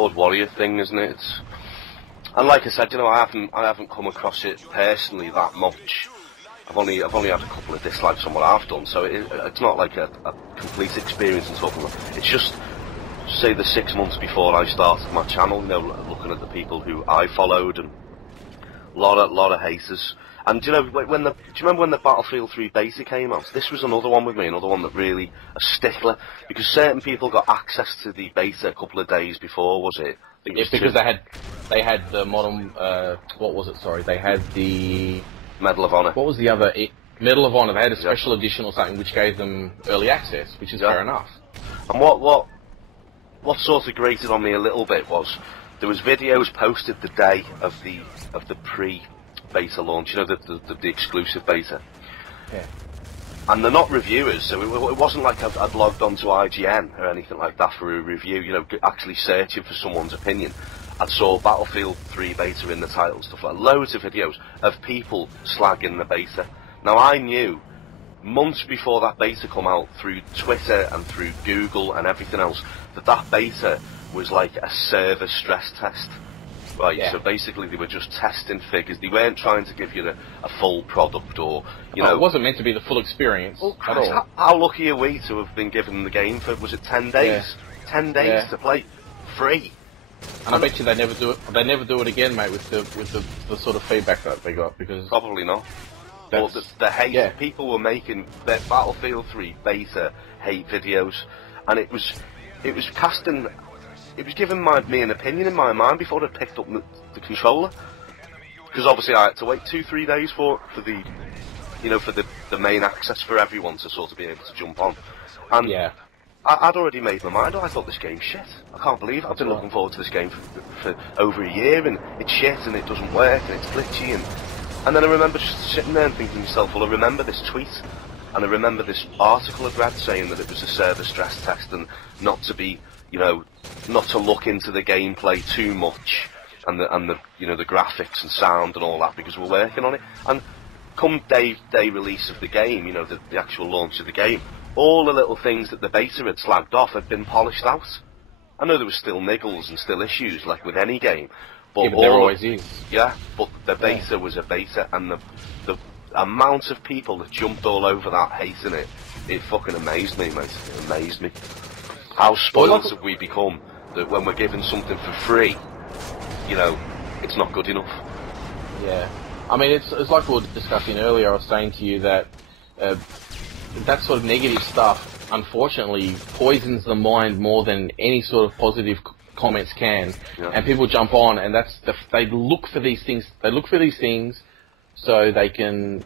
keyboard warrior thing, isn't it? And like I said, you know, I haven't come across it personally that much. I've only had a couple of dislikes on what I've done, so it's not like a complete experience in talking about. It's just, say, the 6 months before I started my channel, you know, looking at the people who I followed, and a lot of haters. And do you know, do you remember when the Battlefield 3 beta came out? This was another one with me, another one that really a stickler, because certain people got access to the beta a couple of days before, was it? It's because they had the modern what was it? Sorry, they had the Medal of Honor. What was the other Medal of Honor? They had a special edition or something which gave them early access, which is fair enough. And what sort of grated on me a little bit was there was videos posted the day of the pre-beta launch, you know, the exclusive beta. Yeah. And they're not reviewers, so it wasn't like I'd logged onto IGN or anything like that for a review, you know, actually searching for someone's opinion. I saw Battlefield 3 beta in the title, stuff like loads of videos of people slagging the beta. Now I knew months before that beta come out through Twitter and through Google and everything else that beta was like a server stress test. Right, so basically they were just testing figures. They weren't trying to give you a full product, or, you know... It wasn't meant to be the full experience at all. How lucky are we to have been given the game for, was it 10 days? 10 days to play free. And I bet you they never do it. They never do it again, mate, with the sort of feedback that they got, because... Probably not. Or the hate. People were making their Battlefield 3 beta hate videos, and it was casting... It was giving me an opinion in my mind before I picked up the controller, because obviously I had to wait 2-3 days for the, you know, for the main access for everyone to sort of be able to jump on. And I'd already made my mind. I thought this game's shit. I can't believe I've been looking forward to this game for over a year, and it's shit, and it doesn't work, and it's glitchy, and then I remember just sitting there and thinking to myself, well, I remember this tweet, and I remember this article I'd read saying that it was a server stress test, and not to be, you know, not to look into the gameplay too much, and the you know, the graphics and sound and all that, because we're working on it. And come day release of the game, you know, the actual launch of the game, all the little things that the beta had slagged off had been polished out. I know there were still niggles and still issues, like with any game, but there always is. Yeah, but the beta was a beta, and the amount of people that jumped all over that hating it fucking amazed me, mate. It amazed me. How spoiled have we become that when we're given something for free, you know, it's not good enough. Yeah. I mean, it's like we were discussing earlier. I was saying to you that that sort of negative stuff, unfortunately, poisons the mind more than any sort of positive comments can. Yeah. And people jump on, and they look for these things. They look for these things so they can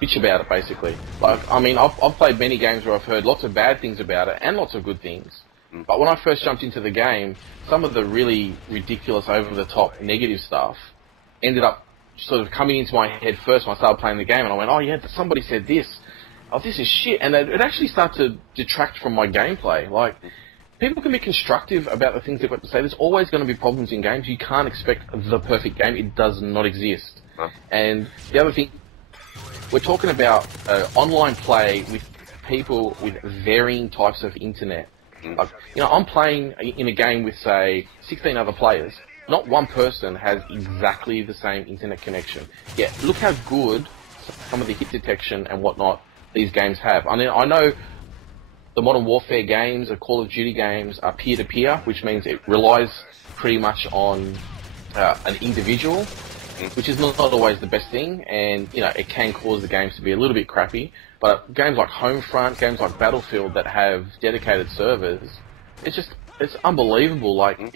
bitch about it, basically. Like, I mean, I've played many games where I've heard lots of bad things about it and lots of good things. But when I first jumped into the game, some of the really ridiculous, over-the-top negative stuff ended up sort of coming into my head first when I started playing the game, and I went, oh yeah, somebody said this. Oh, this is shit. And it actually started to detract from my gameplay. Like, people can be constructive about the things they've got to say. There's always going to be problems in games. You can't expect the perfect game. It does not exist. Huh? And the other thing, we're talking about online play with people with varying types of internet. Like, you know, I'm playing in a game with, say, 16 other players. Not one person has exactly the same internet connection. Yeah, look how good some of the hit detection and whatnot these games have. I mean, I know the Modern Warfare games, the Call of Duty games are peer-to-peer, which means it relies pretty much on an individual, which is not always the best thing, and, you know, it can cause the games to be a little bit crappy. But games like Homefront, games like Battlefield that have dedicated servers, it's unbelievable. Like,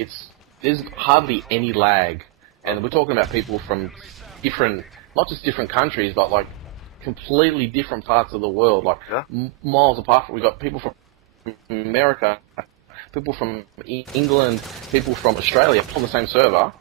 there's hardly any lag, and we're talking about people from different, not just different countries, but like completely different parts of the world, like miles apart. We've got people from America, people from England, people from Australia on the same server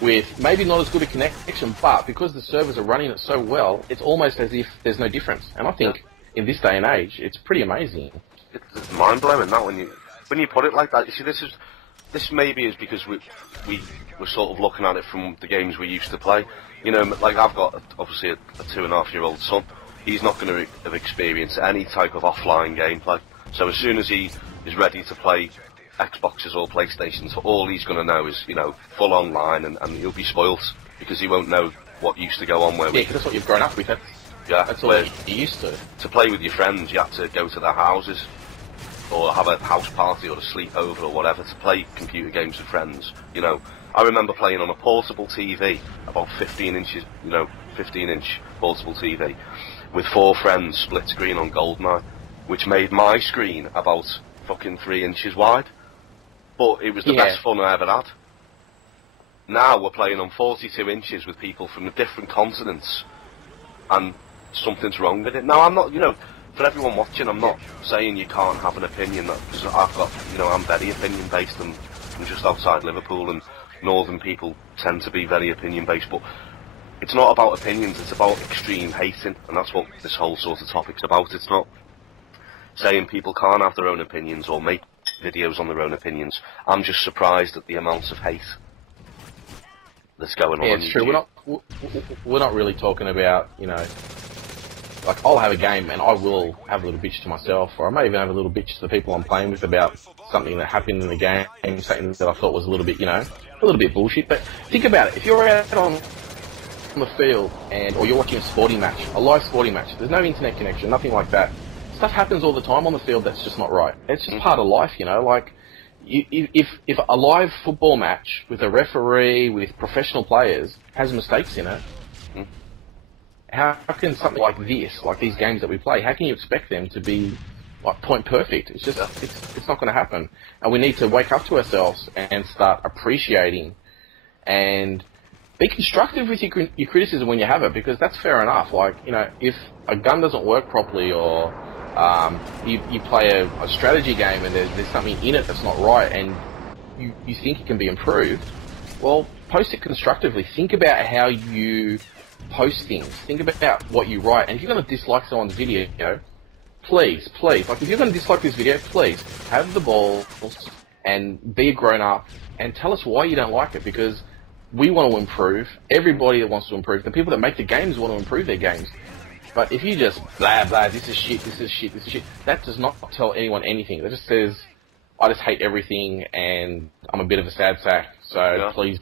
with maybe not as good a connection, but because the servers are running it so well, it's almost as if there's no difference. And I think in this day and age, it's pretty amazing. It's mind-blowing, that, when you put it like that. You see, this maybe is because we're sort of looking at it from the games we used to play. You know, like I've got obviously a 2.5-year-old son. He's not going to have experienced any type of offline gameplay. So as soon as he is ready to play Xboxes or PlayStations, all he's going to know is, you know, full online, and he'll be spoilt because he won't know what used to go on where because that's what you've grown up with. That's all you used to. To play with your friends, you had to go to their houses, or have a house party or a sleepover or whatever to play computer games with friends. You know, I remember playing on a portable TV, about 15 inches, you know, 15-inch portable TV, with 4 friends split screen on GoldenEye, which made my screen about fucking 3 inches wide. But it was the best fun I ever had. Now we're playing on 42 inches with people from different continents, and something's wrong with it. Now, I'm not, you know, for everyone watching, I'm not saying you can't have an opinion, because I've got, you know, I'm very opinion-based, and I'm just outside Liverpool, and northern people tend to be very opinion-based, but it's not about opinions, it's about extreme hating, and that's what this whole sort of topic's about. It's not saying people can't have their own opinions or make videos on their own opinions. I'm just surprised at the amounts of hate that's going on. Yeah, it's true. We're not really talking about, you know, like, I'll have a game and I will have a little bitch to myself, or I may even have a little bitch to the people I'm playing with about something that happened in the game, something that I thought was a little bit, you know, a little bit bullshit. But think about it. If you're out on the field or you're watching a sporting match, a live sporting match, there's no internet connection, nothing like that. Stuff happens all the time on the field that's just not right. It's just part of life, you know, like, if a live football match with a referee, with professional players, has mistakes in it, how can something like this, like these games that we play, how can you expect them to be like point perfect? It's just, it's not going to happen. And we need to wake up to ourselves and start appreciating and be constructive with your criticism when you have it, because that's fair enough. Like, you know, if a gun doesn't work properly, or you play a strategy game and there's something in it that's not right, and you think it can be improved, well, post it constructively. Think about how you post things. Think about what you write. And if you're going to dislike someone's video, please, like, if you're going to dislike this video, please have the balls and be a grown-up and tell us why you don't like it, because we want to improve. Everybody that wants to improve, the people that make the games want to improve their games. But if you just blah blah, this is shit, this is shit, this is shit, that does not tell anyone anything. That just says, I just hate everything and I'm a bit of a sad sack, so please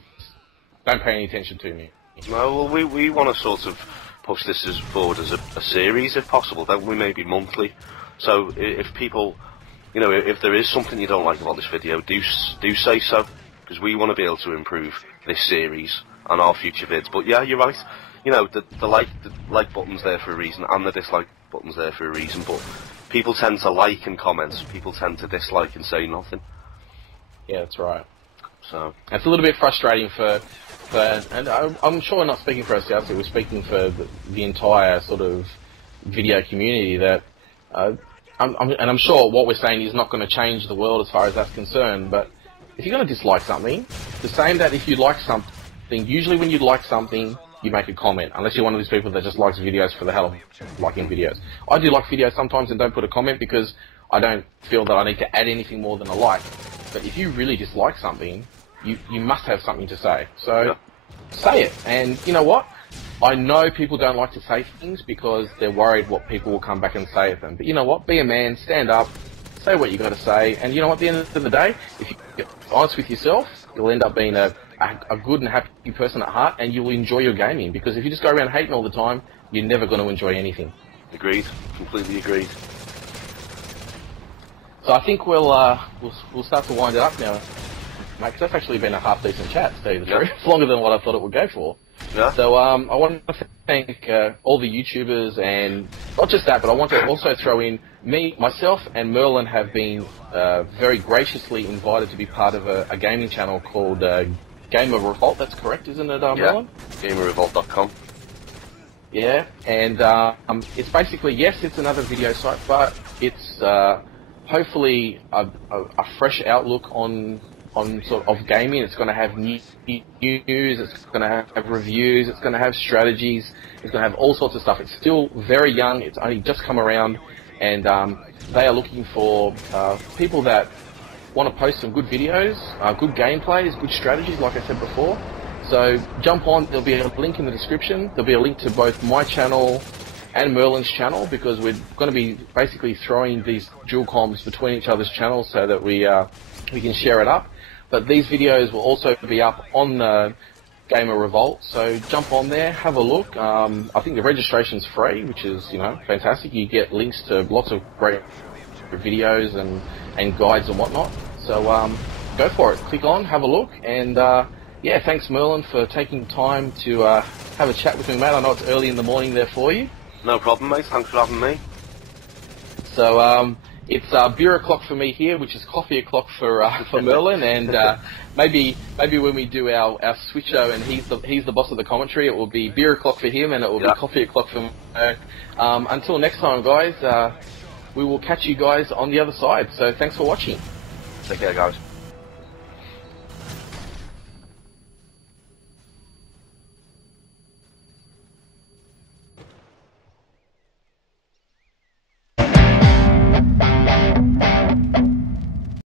don't pay any attention to me. No, well, we want to sort of push this forward as a series, if possible, don't we? Maybe monthly. So if people, you know, if there is something you don't like about this video, do say so, because we want to be able to improve this series and our future vids. But yeah, you're right. You know, the like button's there for a reason, and the dislike button's there for a reason, but people tend to like and comment, people tend to dislike and say nothing. Yeah, that's right. So it's a little bit frustrating and I'm sure we're not speaking for ourselves, we're speaking for the entire sort of video community, that I'm sure what we're saying is not going to change the world as far as that's concerned, but if you're going to dislike something, the same that if you like something, usually when you like something, you make a comment, unless you're one of these people that just likes videos for the hell of liking videos. I do like videos sometimes and don't put a comment because I don't feel that I need to add anything more than a like. But if you really dislike something, you must have something to say. So say it. And you know what? I know people don't like to say things because they're worried what people will come back and say at them. But you know what? Be a man, stand up, say what you got to say. And you know what? At the end of the day, if you're honest with yourself, you'll end up being a good and happy person at heart, and you'll enjoy your gaming. Because if you just go around hating all the time, you're never going to enjoy anything. Agreed. Completely agreed. So I think we'll start to wind it up now, mate, because that's actually been a half decent chat, to tell you the truth. It's longer than what I thought it would go for. Yeah. So I want to thank all the YouTubers, and not just that, but I want to also throw in myself and Merlin have been very graciously invited to be part of a gaming channel called Game of Revolt. That's correct, isn't it, Merlin? GameOfRevolt.com. Yeah, and it's basically, yes, it's another video site, but it's hopefully a fresh outlook on sort of gaming. It's going to have news, it's going to have reviews, it's going to have strategies, it's going to have all sorts of stuff. It's still very young, it's only just come around, and they are looking for people that want to post some good videos, good gameplays, good strategies, like I said before. So jump on, there'll be a link in the description, there'll be a link to both my channel and Merlin's channel, because we're going to be basically throwing these dual comms between each other's channels so that we can share it up. But these videos will also be up on the Gamer Revolt, so jump on there, have a look. I think the registration's free, which is, you know, fantastic. You get links to lots of great videos and guides and whatnot. So go for it. Click on, have a look, and yeah, thanks Merlin for taking time to have a chat with me, mate. I know it's early in the morning there for you. No problem, mate. Thanks for having me. So it's beer o'clock for me here, which is coffee o'clock for Merlin, and maybe when we do our switcho and he's the boss of the commentary, it will be beer o'clock for him and it will be coffee o'clock for me. Until next time, guys, we will catch you guys on the other side. So thanks for watching. Take care, guys.